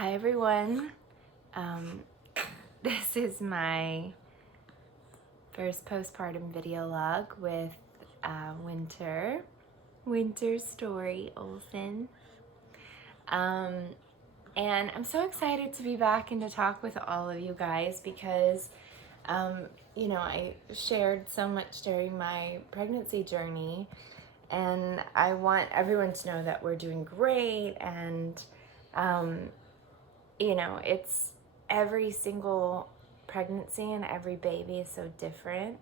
Hi everyone. Um, this is my first postpartum video log with Winter Story Olsen. And I'm so excited to be back and to talk with all of you guys because, I shared so much during my pregnancy journey, and I want everyone to know that we're doing great. And it's every single pregnancy and every baby is so different.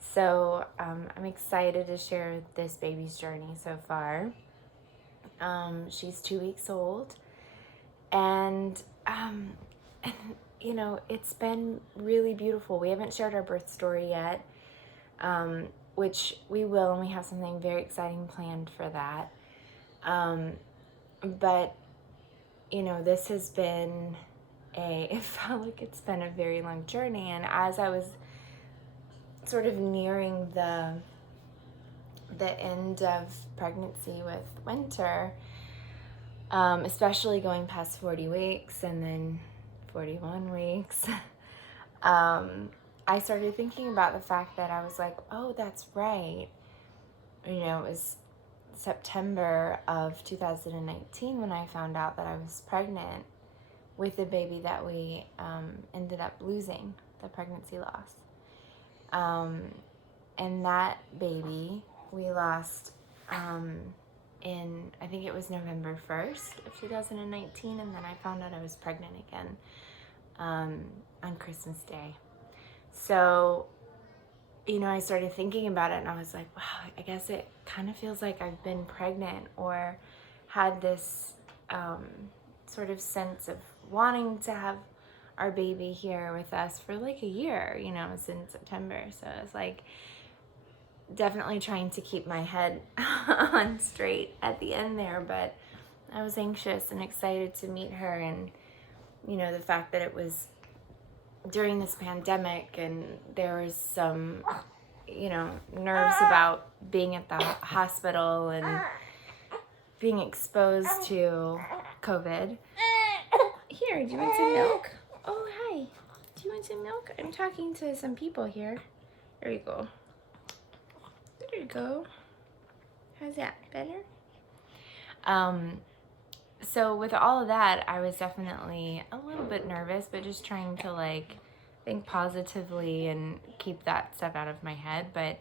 So I'm excited to share this baby's journey so far. She's 2 weeks old, and it's been really beautiful. We haven't shared our birth story yet, which we will, and we have something very exciting planned for that. But this has been it felt like it's been a very long journey. And as I was sort of nearing the end of pregnancy with Winter, especially going past 40 weeks and then 41 weeks, I started thinking about the fact that I was like, oh, that's right. It was September of 2019 when I found out that I was pregnant with the baby that we ended up losing, the pregnancy loss. And that baby we lost in, I think it was November 1st of 2019, and then I found out I was pregnant again on Christmas Day. So, I started thinking about it, and I was like, wow, I guess it kind of feels like I've been pregnant or had this sort of sense of wanting to have our baby here with us for like a year, since September. So it's like definitely trying to keep my head on straight at the end there, but I was anxious and excited to meet her. And the fact that it was during this pandemic and there was some nerves about being at the hospital and being exposed to COVID. Here, do you want some milk? Oh, hi. Do you want some milk? I'm talking to some people here. There you go. There you go. How's that? Better? So with all of that, I was definitely a little bit nervous, but just trying to think positively and keep that stuff out of my head. But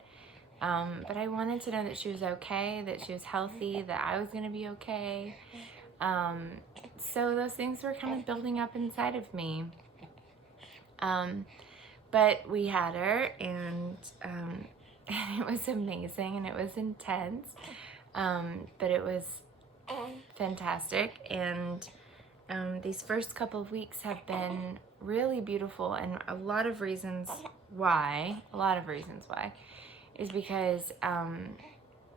I wanted to know that she was okay, that she was healthy, that I was going to be okay. So those things were kind of building up inside of me. But we had her, and it was amazing, and it was intense. But it was fantastic. And these first couple of weeks have been really beautiful, and a lot of reasons why is because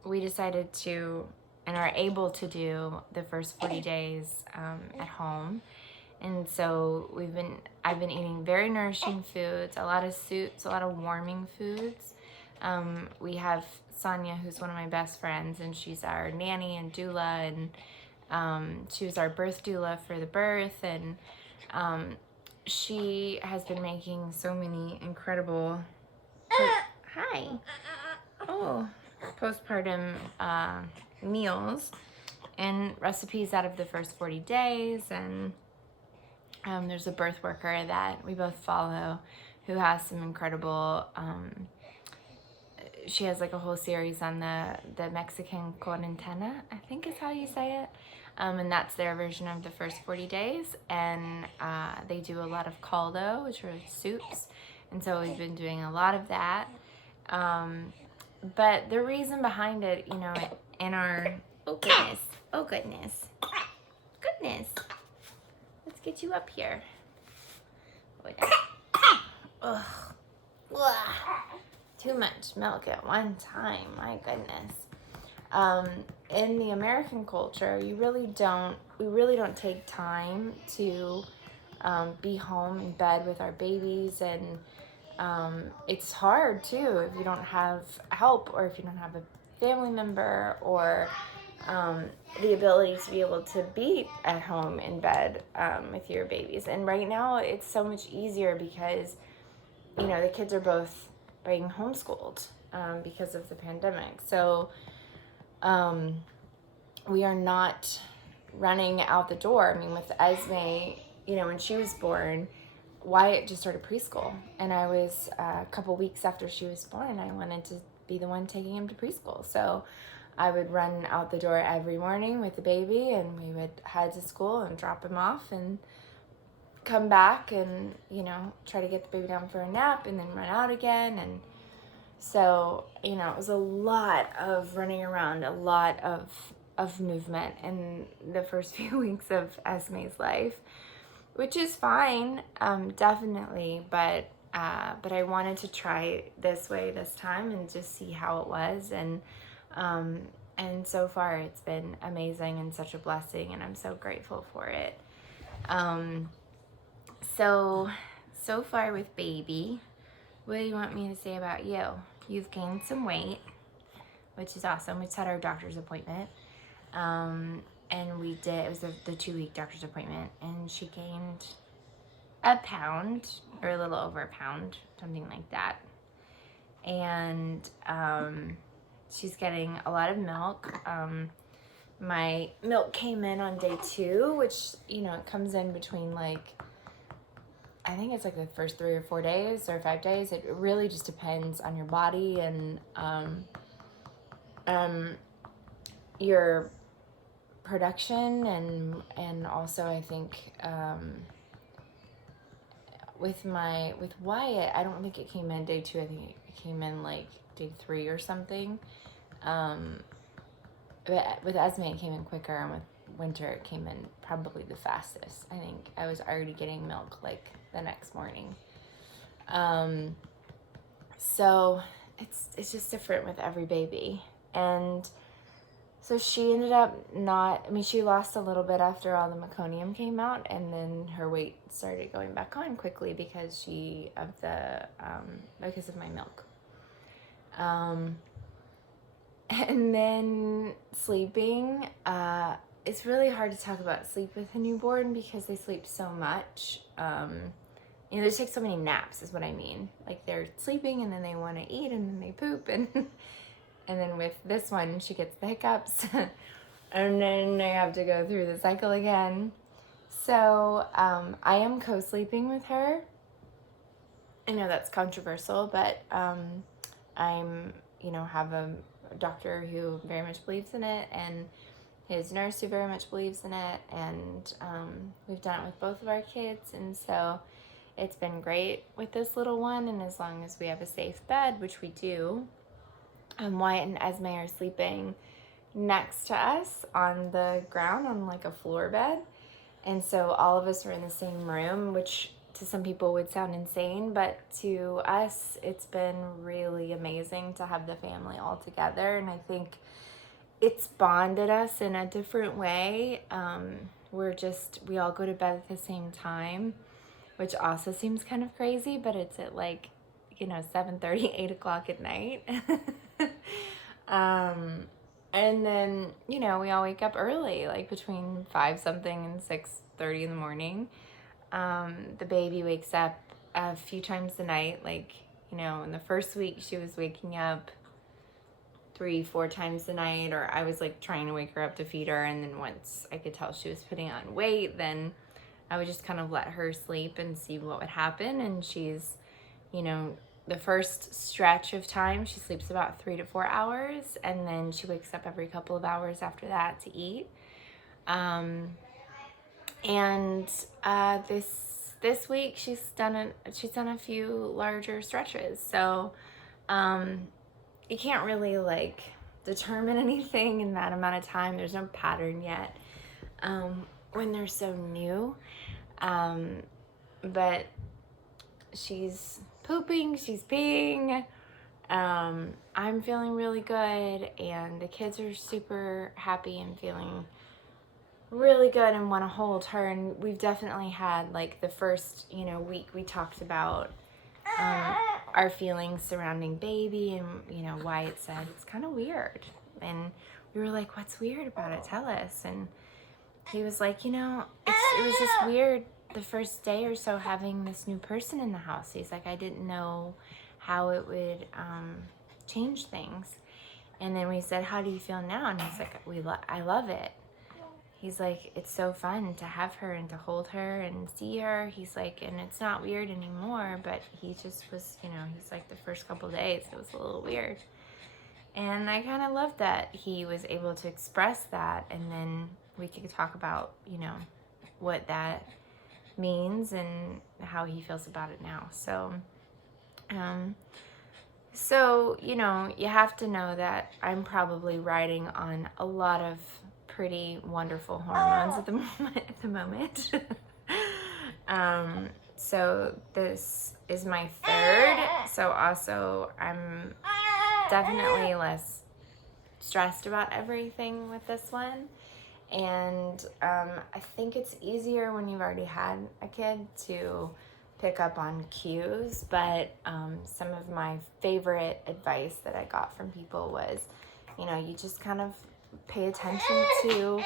we decided to and are able to do the first 40 days at home. And so I've been eating very nourishing foods, a lot of soups, a lot of warming foods. We have Sonia, who's one of my best friends, and she's our nanny and doula, and she was our birth doula for the birth. And she has been making so many incredible postpartum meals and recipes out of the first 40 days. And there's a birth worker that we both follow who has some incredible, she has like a whole series on the Mexican cuarentena, I think is how you say it. And that's their version of the first 40 days. And they do a lot of caldo, which are soups. And so we've been doing a lot of that. But the reason behind it, in our, oh goodness, let's get you up here. Ugh. Too much milk at one time, my goodness. In the American culture, we really don't take time to be home in bed with our babies. And it's hard too if you don't have help, or if you don't have a family member, or the ability to be able to be at home in bed with your babies. And right now it's so much easier because, the kids are both being homeschooled because of the pandemic. So we are not running out the door. I mean, with Esme, when she was born, Wyatt just started preschool. And I was, a couple weeks after she was born, I wanted to be the one taking him to preschool. So I would run out the door every morning with the baby, and we would head to school and drop him off and come back and, try to get the baby down for a nap and then run out again. And so, it was a lot of running around, a lot of movement in the first few weeks of Esme's life, which is fine, definitely, but I wanted to try this way this time and just see how it was, and so far it's been amazing and such a blessing, and I'm so grateful for it. So far with baby, what do you want me to say about you? You've gained some weight, which is awesome. We just had our doctor's appointment. And it was the 2-week doctor's appointment, and she gained a pound, or a little over a pound, something like that. And, she's getting a lot of milk. My milk came in on day 2, which, it comes in between I think it's the first 3 or 4 days or 5 days. It really just depends on your body and, your production, and also I think with Wyatt, I don't think it came in day 2. I think it came in day 3 or something. But with Esme it came in quicker, and with Winter it came in probably the fastest. I think I was already getting milk the next morning. So it's just different with every baby. And so she ended up she lost a little bit after all the meconium came out, and then her weight started going back on quickly because of my milk. And then sleeping, it's really hard to talk about sleep with a newborn because they sleep so much. They take so many naps is what I mean. They're sleeping and then they want to eat and then they poop, and then with this one, she gets the hiccups, and then I have to go through the cycle again. So I am co-sleeping with her. I know that's controversial, but I'm, have a doctor who very much believes in it, and his nurse who very much believes in it, and we've done it with both of our kids, and so it's been great with this little one, and as long as we have a safe bed, which we do, Wyatt and Esme are sleeping next to us on the ground on a floor bed. And so all of us are in the same room, which to some people would sound insane, but to us, it's been really amazing to have the family all together. And I think it's bonded us in a different way. We all go to bed at the same time, which also seems kind of crazy, but it's at 7:30, 8 o'clock at night. And then, we all wake up early, between 5 something and 6:30 in the morning. The baby wakes up a few times a night. In the first week she was waking up 3-4 times a night, or I was trying to wake her up to feed her. And then once I could tell she was putting on weight, then I would just kind of let her sleep and see what would happen. And she's, the first stretch of time, she sleeps about 3 to 4 hours, and then she wakes up every couple of hours after that to eat. This week she's done a few larger stretches. So you can't really determine anything in that amount of time. There's no pattern yet when they're so new. But she's pooping, she's peeing. I'm feeling really good, and the kids are super happy and feeling really good and want to hold her. And we've definitely had the first week we talked about our feelings surrounding baby, and Wyatt said it's kind of weird, and we were like, what's weird about it? Tell us. And he was like, it was just weird the first day or so having this new person in the house. He's like, I didn't know how it would change things. And then we said, how do you feel now? And he's like, I love it. He's like, it's so fun to have her and to hold her and see her. He's like, and it's not weird anymore, but he just was, he's like, the first couple of days, it was a little weird. And I kind of loved that he was able to express that. And then we could talk about, what that means and how he feels about it now. So, you have to know that I'm probably riding on a lot of pretty wonderful hormones at the moment. So this is my third. So also I'm definitely less stressed about everything with this one. And I think it's easier when you've already had a kid to pick up on cues, but some of my favorite advice that I got from people was, you just kind of pay attention to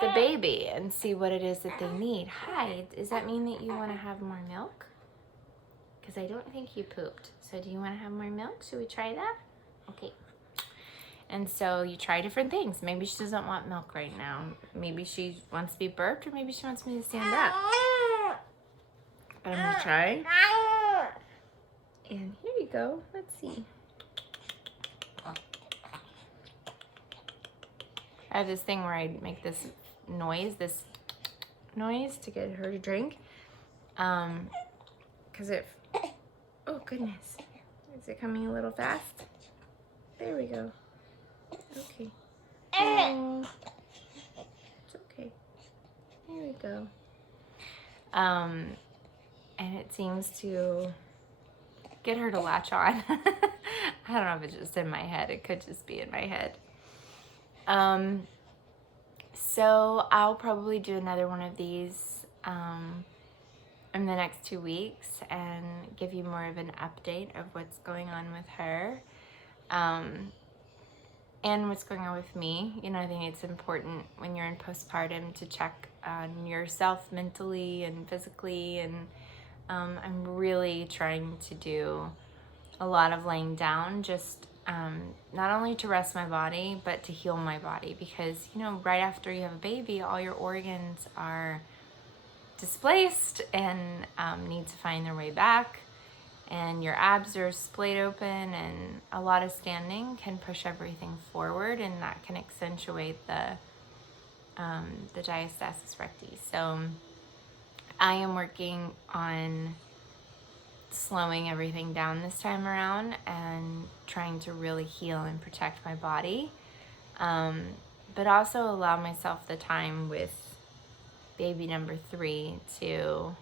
the baby and see what it is that they need. Hi, does that mean that you want to have more milk? Because I don't think you pooped. So do you want to have more milk? Should we try that? Okay. And so you try different things. Maybe she doesn't want milk right now. Maybe she wants to be burped, or maybe she wants me to stand up. But I'm going to try. And here you go. Let's see. I have this thing where I make this noise to get her to drink. Because oh goodness. Is it coming a little fast? There we go. Okay. Oh, it's okay. There we go. And it seems to get her to latch on. I don't know if it's just in my head. It could just be in my head. So I'll probably do another one of these in the next 2 weeks and give you more of an update of what's going on with her and what's going on with me. I think it's important when you're in postpartum to check on yourself mentally and physically, and I'm really trying to do a lot of laying down, just not only to rest my body, but to heal my body, because, right after you have a baby, all your organs are displaced and need to find their way back, and your abs are splayed open, and a lot of standing can push everything forward, and that can accentuate the diastasis recti. So I am working on slowing everything down this time around and trying to really heal and protect my body, but also allow myself the time with baby number 3 to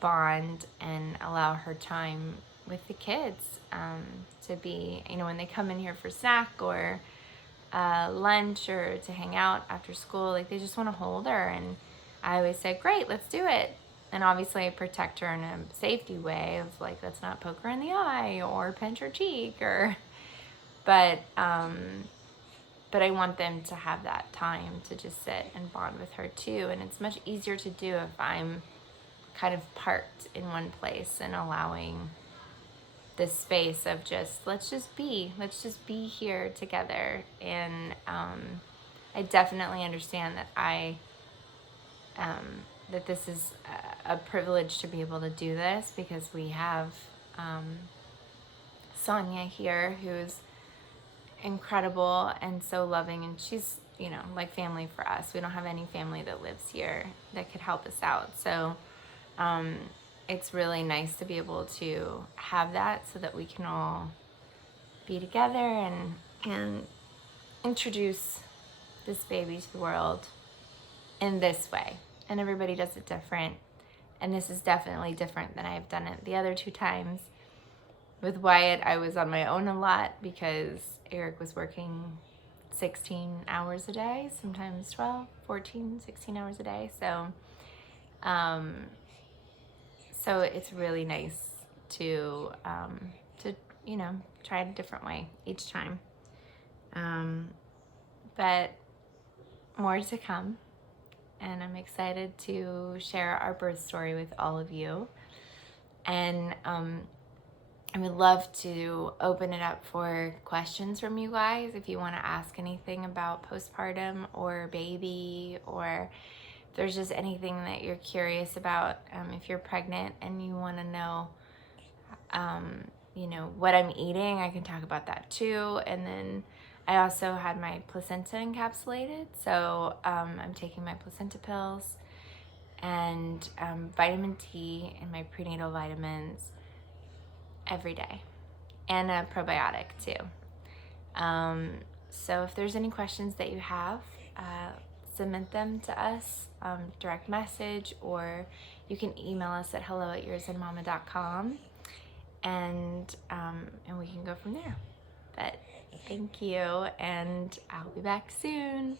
bond and allow her time with the kids, to be, when they come in here for snack or lunch or to hang out after school, like they just want to hold her, and I always say, great, let's do it. And obviously I protect her in a safety way of like, let's not poke her in the eye or pinch her cheek but I want them to have that time to just sit and bond with her too. And it's much easier to do if I'm kind of parked in one place and allowing this space of just, let's just be here together. And I definitely understand that that this is a privilege to be able to do this, because we have Sonia here, who's incredible and so loving, and she's, like family for us. We don't have any family that lives here that could help us out. So it's really nice to be able to have that so that we can all be together and introduce this baby to the world in this way. And everybody does it different. And this is definitely different than I've done it the other 2 times. With Wyatt, I was on my own a lot because Eric was working 16 hours a day, sometimes 12, 14, 16 hours a day. So, so it's really nice to try it a different way each time. but more to come. And I'm excited to share our birth story with all of you. And I would love to open it up for questions from you guys if you want to ask anything about postpartum or baby, or if there's just anything that you're curious about. If you're pregnant and you want to know, what I'm eating, I can talk about that too. And then I also had my placenta encapsulated, so I'm taking my placenta pills and vitamin T and my prenatal vitamins every day, and a probiotic too. So if there's any questions that you have, submit them to us, direct message, or you can email us at hello@yoursandmama.com, and we can go from there. But thank you, and I'll be back soon.